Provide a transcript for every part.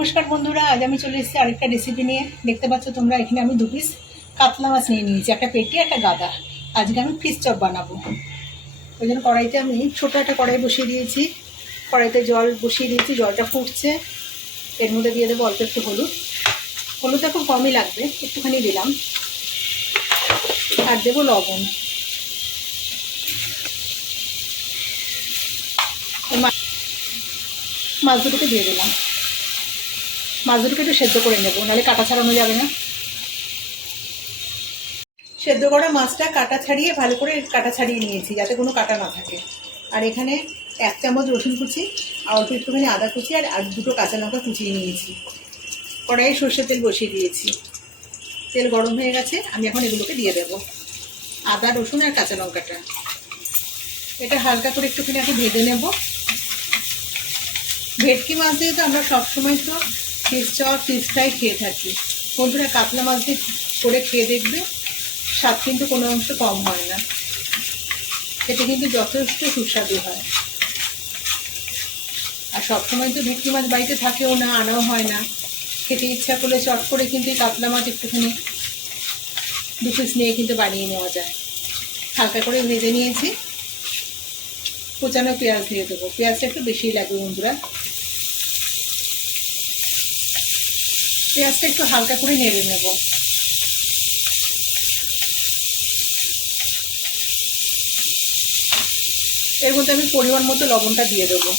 নমস্কার বন্ধুরা, আজ আমি চলে এসেছি আরেকটা রেসিপি নিয়ে। দেখতে পাচ্ছ তোমরা, এখানে আমি দু পিস কাতলা মাছ নিয়ে নিয়েছি, একটা পেটি, একটা গাদা। আজকে আমি ফিস চপ বানাবো। ওই জন্য কড়াইতে আমি ছোটো একটা কড়াই বসিয়ে দিয়েছি। কড়াইতে জল বসিয়ে দিয়েছি, জলটা ফুটছে। এর মধ্যে দিয়ে দেবো অল্প একটু হলুদ। হলুদটা খুব কমই লাগবে, একটুখানি দিলাম। আর দেবো লবণ। মাছ দুটোকে দিয়ে দিলাম। মাছ দুটোকে একটু সেদ্ধ করে নেব, নাহলে কাটা ছাড়ানো যাবে না। সেদ্ধ করা মাছটা কাটা ছাড়িয়ে ভালো করে কাটা ছাড়িয়ে নিয়েছি, যাতে কোনো কাটা না থাকে। আর এখানে এক চামচ রসুন কুচি, আর অল্প একটুখানি আদা কুচি, আর আর দুটো কাঁচা লঙ্কা কুচিয়ে নিয়েছি। কড়াইয়ে সর্ষের তেল বসিয়ে দিয়েছি। তেল গরম হয়ে গেছে, আমি এখন এগুলোকে দিয়ে দেবো। আদা, রসুন আর কাঁচা লঙ্কাটা। এটা হালকা করে একটুখানি আগে ভেজে নেব। ভেটকি মাছ দিয়ে তো আমরা সবসময় তো ফিস চপ ফিস ফ্রাই খেয়ে থাকি। বন্ধুরা, কাতলা মাছ দিয়ে করে খেয়ে দেখবে, স্বাদ কিন্তু কোনো অংশ কম হয় না। খেতে কিন্তু যথেষ্ট সুস্বাদু হয়। আর সবসময় তো ভেটকি মাছ বাড়িতে থাকেও না, আনাও হয় না। খেতে ইচ্ছা করলে চট করে কিন্তু এই কাতলা মাছ একটুখানি দু পিস নিয়ে কিন্তু বানিয়ে নেওয়া যায়। হালকা করে ভেজে নিয়েছি। কোচানো পেঁয়াজ দিয়ে দেবো। পেঁয়াজটা একটু বেশিই লাগবে বন্ধুরা। পেঁয়াজটা একটু হালকা করে নেড়ে নেব। এর মধ্যে আমি পরিমাণ মতো লবণটা দিয়ে দেবো।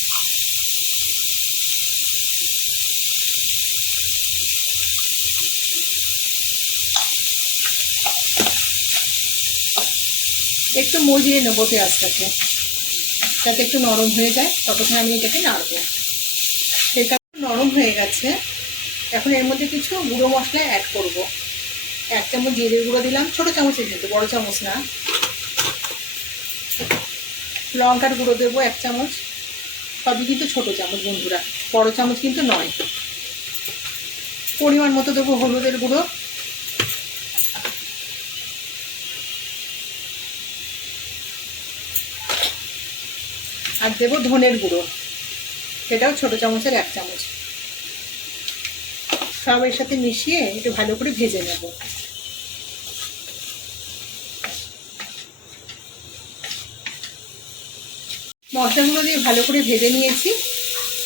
একটু মজিয়ে নেব পেঁয়াজটাকে, যাতে একটু নরম হয়ে যায়। ততক্ষণ আমি এটাকে নাড়বো। সেটা নরম হয়ে গেছে। এখন এর মধ্যে কিছু গুঁড়ো মশলা অ্যাড করব। এক চামচ জিরের গুঁড়ো দিলাম, ছোটো চামচের কিন্তু, বড়ো চামচ না। লঙ্কার গুঁড়ো দেবো এক চামচ, সবই কিন্তু ছোটো চামচ বন্ধুরা, বড় চামচ কিন্তু নয়। পরিমাণ মতো দেবো হলুদের গুঁড়ো। আর দেবো ধনের গুঁড়ো, সেটাও ছোটো চামচের এক চামচ। সব এর সাথে মিশিয়ে একটু ভালো করে ভেজে নেব। মশলাগুলো দিয়ে ভালো করে ভেজে নিয়েছি।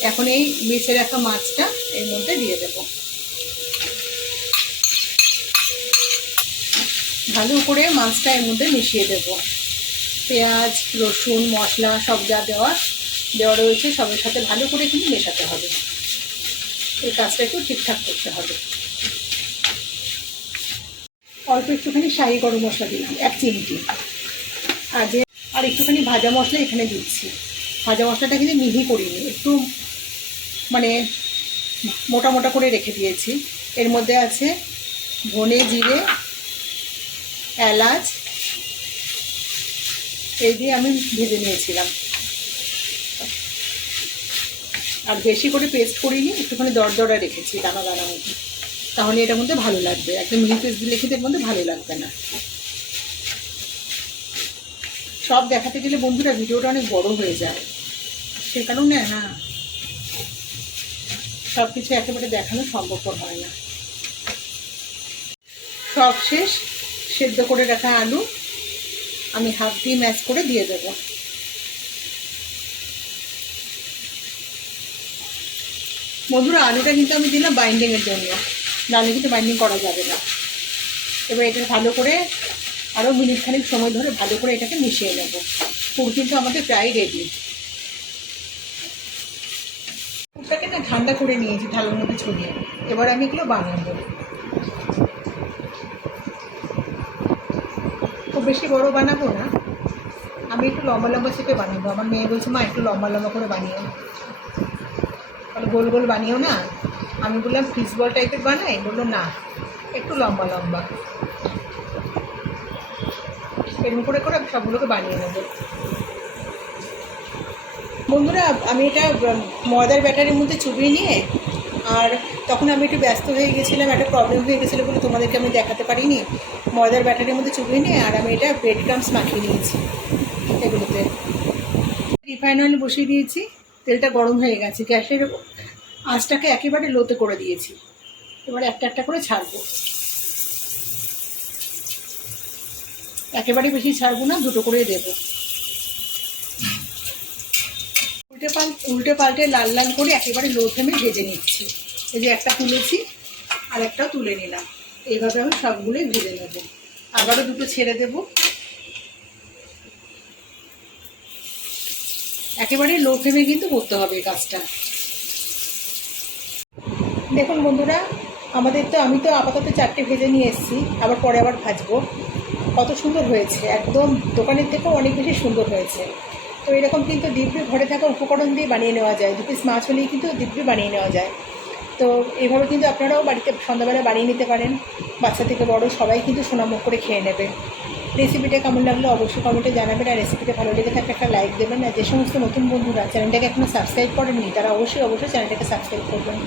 এখন এই বেছে রাখা মাছটা এর মধ্যে দিয়ে দেব। ভালো করে মাছটা এর মধ্যে মিশিয়ে দেব। পেঁয়াজ, রসুন, মশলা সব যা দেওয়া দেওয়া রয়েছে সবের সাথে ভালো করে কিন্তু মেশাতে হবে। এই কাজটা একটু ঠিকঠাক করতে হবে। অল্প একটুখানি শাহি গরম মশলা দিলাম, এক চিমটি। আর যে আর একটুখানি ভাজা মশলা এখানে দিচ্ছি। ভাজা মশলাটা কিন্তু মিহি করিনি, একটু মানে মোটা মোটা করে রেখে দিয়েছি। এর মধ্যে আছে ধনে জিরে, এলাচ। এই দিয়ে আমি ভেজে নিয়েছিলাম। আর বেশি করে পেস্ট করিনি, একটুখানি দরদরা রেখেছি, দানা দানা মতো। তাহলে এটার মধ্যে ভালো লাগবে। একদম মিহি পেস্ট দিলে খেতে মধ্যে ভালো লাগবে না। সব দেখাতে গেলে বন্ধুরা ভিডিওটা অনেক বড় হয়ে যায়। সে কারণে হ্যাঁ সব কিছু একেবারে দেখানো সম্ভবপর হয় না। সব শেষ, সেদ্ধ করে রাখা আলু, আমি হাফ দিয়ে ম্যাচ করে দিয়ে দেবো। বন্ধুরা আলুটা কিন্তু আমি দিলাম বাইন্ডিংয়ের জন্য। নাহলে কিন্তু বাইন্ডিং করা যাবে না। এবার এটা ভালো করে আরও মিনিট খানিক সময় ধরে ভালো করে এটাকে মিশিয়ে নেব। পুর কিন্তু আমাদের প্রায় রেডি পুরটাকে না ঠান্ডা করে নিয়েছি থালার মধ্যে ছড়িয়ে। এবার আমি এগুলো বানাবো। খুব বেশি বড় বানাবো না। আমি একটু লম্বা লম্বা শেপে বানাবো। আমার মেয়ে বলছে, মা, একটু লম্বা লম্বা করে বানিও তাহলে গোল গোল বানিও না। আমি বললাম ফিস বল টাইপের বানাই? বলল, না, একটু লম্বা লম্বা। এরকম করে করে সবগুলোকে বানিয়ে নেব। বন্ধুরা, আমি এটা ময়দার ব্যাটারির মধ্যে চুবিয়ে নিয়ে, আর তখন আমি একটু ব্যস্ত হয়ে গেছিলাম, একটা প্রবলেম হয়ে গেছিল বলে তোমাদেরকে আমি দেখাতে পারিনি। ময়দার ব্যাটারির মধ্যে চুবিয়ে নিয়ে, আর আমি এটা ব্রেড ক্রামস মাখিয়ে নিয়েছি এগুলোতে। রিফাইন অয়েল বসিয়ে দিয়েছি। তেলটা গরম হয়ে গেছে, গ্যাসের আঁচটাকে একেবারে লোতে করে দিয়েছি। এবার একটা একটা করে ছাড়বো। একেবারে বেশি ছাড়বো না, দুটো করে দেবো। উল্টে পাল, উল্টে পাল্টে লাল লাল করে একেবারে লো ফ্লেমে ভেজে নিচ্ছি। এই যে একটা তুলেছি, আর একটা তুলে নিলাম। এইভাবে আমি সবগুলোই ভেজে নেব। আবারও দুটো ছেড়ে দেব। একেবারে লো ফ্লেমে কিন্তু করতে হবে কাজটা। দেখুন বন্ধুরা, আমাদের তো, আমি তো আপাতত চারটে ভেজে নিয়ে এসেছি, আবার পরে আবার ভাজবো। কত সুন্দর হয়েছে, একদম দোকানের থেকেও অনেক বেশি সুন্দর হয়েছে। তো এরকম কিন্তু দিব্যি ঘরে থাকা উপকরণ দিয়ে বানিয়ে নেওয়া যায়, দু পিস মাছ হলেই কিন্তু দিব্যি বানিয়ে নেওয়া যায়। তো এভাবে কিন্তু আপনারাও বাড়িতে সন্ধ্যাবেলা বানিয়ে নিতে পারেন। বাচ্চা থেকে বড় সবাই কিন্তু সোনামুখ করে খেয়ে নেবে। রেসিপিটা কেমন লাগল অবশ্যই কমেন্টে জানাবেন আর রেসিপিটা ভালো লেগে থাকলে একটা লাইক দেবেন। আর যে সমস্ত নতুন বন্ধুরা চ্যানেলটাকে এখনও সাবস্ক্রাইব করেননি, তারা অবশ্যই অবশ্যই চ্যানেলটাকে সাবস্ক্রাইব করবেন।